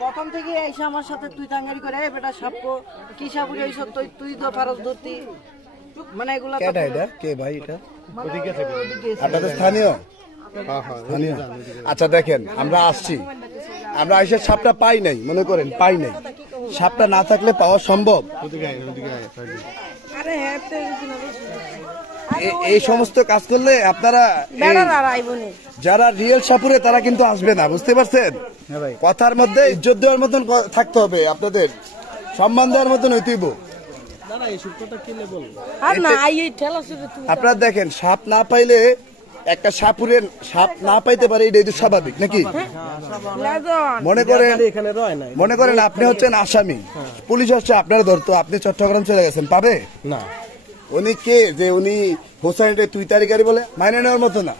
প্রথম থেকে এসে আমার সাথে তুই তাঙ্গারি করে বেটা সাপকো কি সাপুরি হইছ তুই তো পারস ধরতি মানে এগুলা কেডা এটা কে ভাই এটা আপনাদের স্থানীয় স্থানীয় আচ্ছা দেখেন আমরা আসছি আমরা এসে সাপটা পাই নাই মনে করেন পাই নাই সাপটা না থাকলে পাওয়া সম্ভব এই সমস্ত কাজ করলে আপনারা যারা রিয়েল সাপুরে তারা কিন্তু আসবে না বুঝতে পারছেন কথার মধ্যে ইজ্জত দেওয়ার মতন থাকতে হবে আপনাদের সম্মান দেওয়ার মতন হইতেইব আপনারা দেখেন সাপ না পাইলে একটা সাপুরের সাপ না পাইতে পারে এটা তো স্বাভাবিক নাকি মনে করেন আপনি হচ্ছেন আসামি পুলিশ হচ্ছে আপনারা ধরতো আপনি চট্টগ্রাম চলে গেছেন পাবে না উনি কে যে উনি হোসাইন তুই তারিখারি বলে মাইনে নেওয়ার মতো না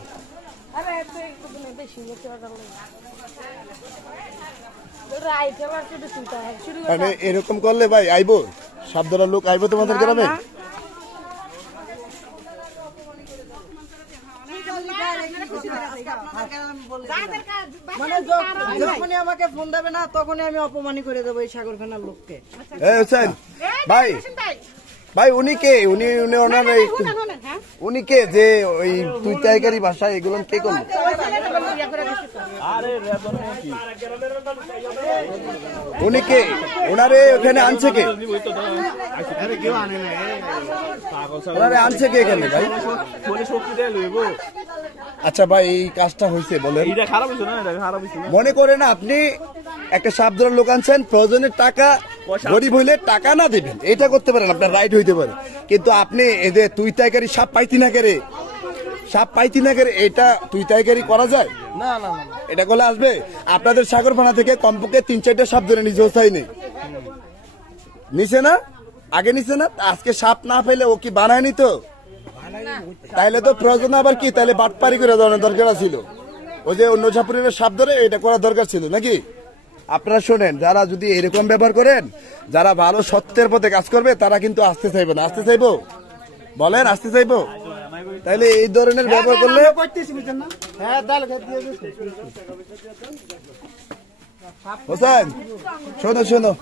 মানে এরকম করলে ভাই আইবো সাপ ধরার লোক আইবো তোমাদের গ্রামে মানে যখনই আমাকে ফোন দেবে না তখনই আমি অপমানি করে দেবো এই সাগরখানার লোককে ভাই ভাই উনি কে উনি ওনার উনি কে যে ওই তুই তাইকারি ভাষায় এগুলো কে করলো উনি কে ওনারে ওখানে আনছে কে ওনারে আনছে কে এখানে ভাই আচ্ছা ভাই এই কাজটা হয়েছে বলেন মনে করেন আপনি একটা সাপ ধরার লোক আনছেন প্রয়োজনের টাকা গরিব হইলে টাকা না দেবেন এটা করতে পারেন আপনার রাইট হইতে পারে কিন্তু আপনি এই যে তুই তাইকারি সাপ পাইতি না করে এটা তুই তাইকারি করা যায় না না এটা করলে আসবে আপনাদের সাগরখানা থেকে কমপক্ষে 3-4টা সাপ ধরে নিজে হোসাইনি নিছে না আগে নিছে না আজকে সাপ না পাইলে ও কি বানায় নিত তাইলে তো প্রয়োজন আবার কি তাহলে বাটপারি করে দেওয়ার দরকার ছিল ওই যে অন্য সাপুরের সাপ ধরে এটা করা দরকার ছিল নাকি আপনারা শোনেন যারা যদি এরকম ব্যবহার করেন যারা ভালো সত্যের পথে কাজ করবে তারা কিন্তু আসতে চাইবে না আসতে চাইবো বলেন আসতে চাইবো তাইলে এই ধরনের ব্যবহার করলে হোসেন শোনো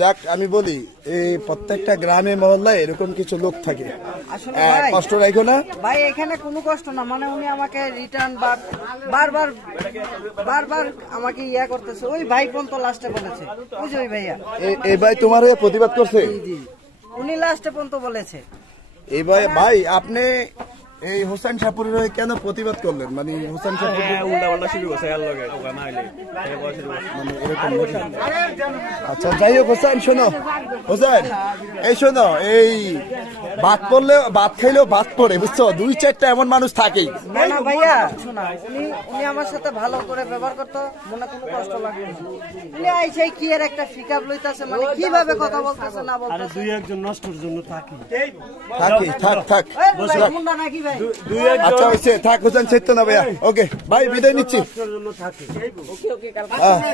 যাক আমি বলি এই প্রত্যেকটা গ্রামে মহল্লায় এরকম কিছু লোক থাকে কষ্ট রাখো না ভাই এখানে কোনো কষ্ট না মানে উনি আমাকে রিটার্ন বারবার আমাকে ইয়া করতেছে ওই ভাই পর্যন্ত লাস্টে বলেছে ওই যে ওই ভাইয়া এই ভাই তোমার প্রতিবাদ করছে উনি লাস্টে পর্যন্ত বলেছে এই ভাই আপনি এই হোসেন সাপুরের হয়ে কেন প্রতিবাদ করলেন মানে হোসেন সাপুর আচ্ছা যাই হোক হোসেন শোনো এই বাদ পড়লে বাদ খাইলেও বাদ পড়ে বুঝছো 2-4টা এমন মানুষ থাকেই না ভাইয়া শোনা উনি আমার সাথে ভালো করে ব্যবহার করতো মনে কোনো কষ্ট লাগবে না উনি আইছে কি এর একটা পিকআপ লইতাছে মানে কিভাবে কথা বলতেছে না বলতেছে দুই একজন নষ্টর জন্য থাক নাকি ভাই আচ্ছা হয়েছে থাক হোসেন সেট না ভাইয়া ওকে ভাই বিদায় নিচ্ছি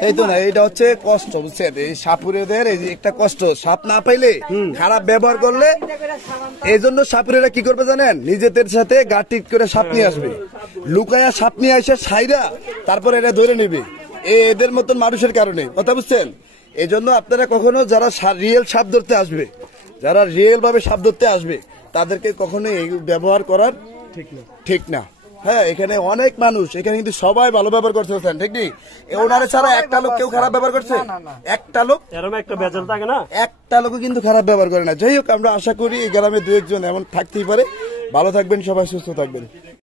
এই তো না এটা হচ্ছে কষ্ট বুঝছেন এই সাপুরেদের এই একটা কষ্ট সাপ না পাইলে খারাপ ব্যবহার করলে এই জন্য সাপুরেরা কি করবে জানেন নিজেদের সাথে গা টিক করে সাপ নিয়ে আসবে লুকায়া সাপ নিয়ে আসে সাইরা তারপর এটা ধরে নেবে এদের মতন মানুষের কারণে কথা বুঝছেন এই জন্য আপনারা কখনো যারা রিয়েল সাপ ধরতে আসবে যারা রিয়েল ভাবে সাপ ধরতে আসবে তাদেরকে কখনো এই ব্যবহার করার ঠিক না হ্যাঁ এখানে অনেক মানুষ এখানে কিন্তু সবাই ভালো ব্যবহার করছে ঠিক নেই ওনারে ছাড়া একটা লোক কেউ খারাপ ব্যবহার করছে একটা লোক এরকম একটা বেজাল থাকে না একটা লোকও কিন্তু খারাপ ব্যবহার করে না যাই হোক আমরা আশা করি এই গ্রামে 2-1 জন এমন থাকতেই পারে ভালো থাকবেন সবাই সুস্থ থাকবেন